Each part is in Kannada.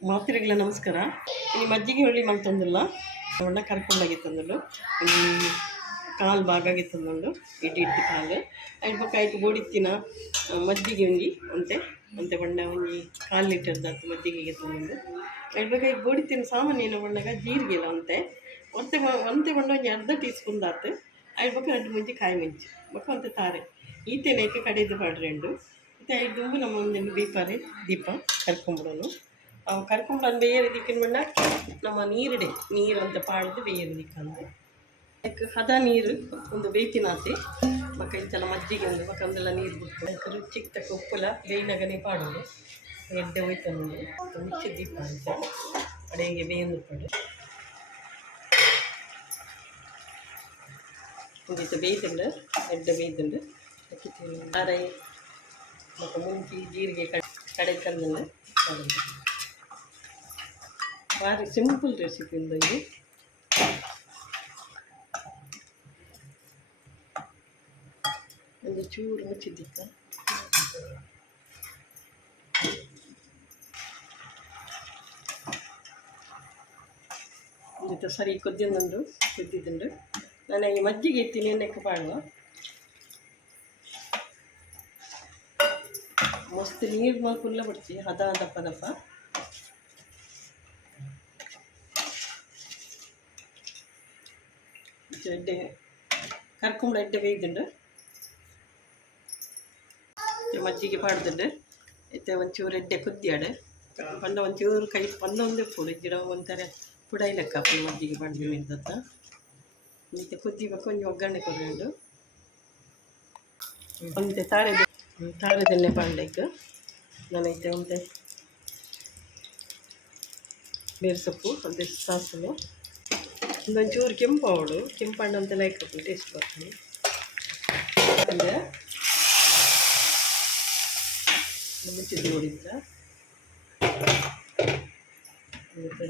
ಮಾತ್ರೆಗಳ ನಮಸ್ಕಾರ. ಈ ಮಜ್ಜಿಗೆ ಹುಳಿ ಮಲ್ತೊಂದುಲ್ಲ ಅವನ್ನ ಕರ್ಕೊಂಡಾಗಿತ್ತಂದುಂಡು ಕಾಲು ಬಾಗಾಗಿತ್ತಂದುಂಡು ಇಡ್ಡಿ ಕಾಲು ಐದು ಬೊಕ ಐಕ್ ಬೋಡಿತ್ತಿನ ಮಜ್ಜಿಗೆ ಒಂಜಿ ಒಂತೆ ಬಣ್ಣ ಒಂಜಿ 1/4 ಲೀಟರ್ ದಾತು ಮಜ್ಜಿಗೆಗೆ ತಂದುಂಡು ಐದು ಬೊಕ ಐಕ್ ಬೋಡಿತ್ತಿನ ಸಾಮಾನ್ಯನ ಬಣ್ಣಗ ಜೀರಿಗೆಲ ಒಂತೆ ಬಣ್ಣ ಒಂಜಿ ಅರ್ಧ ಟೀ ಸ್ಪೂನ್ ದಾತು ಐದು ಬೊಕ 2 ಮುಂಜಿ ಕಾಯಿ ಮೆಂಚು ಬೊಕ ಒಂತೆ ತಾರೆ ಈತೆನೈಕೆ ಕಡೆದು ಪಾಡ್ರೆಂಡು ಇತ್ತೆ ಐದು ದುಂಬು ನಮ್ಮ ಒಂದು ದೀಪ ಕರ್ಕೊಂಬಿಡೋನು ಅವು ಕರ್ಕೊಂಡು ಬಂದು ಬೇರೆ ದಿಕ್ಕಿನ ಬಣ್ಣ ನಮ್ಮ ನೀರು ಅಂತ ಪಾಡ್ದು ಬೇರೆ ದಿಕ್ಕಂದು ಅದಕ್ಕೆ ಹದ ನೀರು ಒಂದು ಬೇಯ್ತಿನಾತಿ ಮಕ್ಕ ಇಂತೆಲ್ಲ ಮಜ್ಜಿಗೆ ಒಂದು ಮಕ್ಕ ಒಂದೆಲ್ಲ ನೀರು ಬಿಟ್ಟು ಅದಕ್ಕೆ ರುಚಿಗೆ ತಕ್ಕ ಉಪ್ಪುಲ ಬೇಯ್ನಾಗನೇ ಪಾಡೋದು ಎಡ್ಡೆ ಹೋಯ್ತಾನು ಮಿಚ್ಚಿ ದೀಪ ಅಂತ ಅಡಿಗೆ ಬೇಯ್ದು ಪಡು ಒಂದಿತ್ತು ಬೇಯ್ದುಂಡು ಎಡ್ಡೆ ಬೇಯ್ದುಂಡು ಅರೈ ಮತ್ತು ಮುಂಚಿ ಜೀರಿಗೆ ಕಡೆ ಕಂದು ಭಾರಿ ಸಿಂಪಲ್ ರೆಸಿಪಿ ಉಂದು ಒಂದು ಚೂರು ಮುಚ್ಚಿದ್ದಿಕ್ಕ ಒಂದಿತ್ತು ಸರಿ ಕುದ್ದಿದ್ದುಂಡು ನಾನು ಈ ಮಜ್ಜಿಗೆ ಇತ್ತೀನಿ ಎಣ್ಣೆಕ್ಕೆ ಪಾಡುವ ಮಸ್ತ್ ನೀರು ಮಲ್ಪುಲ್ಲ ಬಿಡ್ತಿ ಹದ ದಪ್ಪ ಎಡ್ಡೆ ಕರ್ಕೊಂಡು ಎಡ್ಡೆ ಬೇಯ್ದುಂಡು ಮಜ್ಜಿಗೆ ಪಾಡ್ದುಂಡು ಇತ್ತೆ ಒಂಚೂರು ಎಡ್ಡೆ ಕುದ್ದಿಯಾಡು ಪಂಡ ಒಂಚೂರು ಕೈ ಪಂಡ ಒಂದೇ ಪುಡು ಗಿಡ ಒಂಥರ ಪುಡಾಯಿ ಲೆಕ್ಕ ಮಜ್ಜಿಗೆ ಪಾಡ್ದು ಇದ್ದತ್ತ ಮತ್ತೆ ಕುದ್ದಿಬೇಕು ಒಂಜಿ ಒಗ್ಗರಣೆ ಕೊಡ್ಕೊಂಡು ಒಂತೆ ತಾರೆದೆಣ್ಣೆ ಪಾಡ್ಲಿಕ್ಕೆ ನನೈತೆ ಒಂತೆ ಬೇರೆ ಸೊಪ್ಪು ಒಂತೆ ಸಾಸು ಒಂದೊಂಚೂರು ಕೆಂಪಣ್ಣ ಅಂತ ಲೈಕ್ ಟೇಸ್ಟ್ ಬರ್ತದೆ ಅಂದರೆ ಮುಚ್ಚಿದ್ದು ಹೊಡಿತ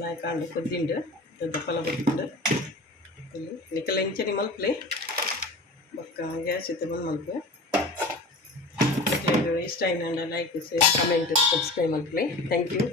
ಲೈಕ್ ಹಣ್ಣು ಕೊದ್ದಿಂಡು ದೊಡ್ಡ ಫಲ ಬರ್ತುಂಡು ನಿಕಲ್ ಎಂಚನಿ ಮಲ್ಪಲೆ ಬೊಕ್ಕ ಗ್ಯಾಸ್ ಇತ್ತೆ ಬಂದು ಮಲ್ಪೆ ಇಷ್ಟ ಆಯ್ತು ಲೈಕ್ ಕಮೆಂಟ್ ಸಬ್ಸ್ಕ್ರೈಬ್ ಮಲ್ಪಲೆ ಥ್ಯಾಂಕ್ ಯು.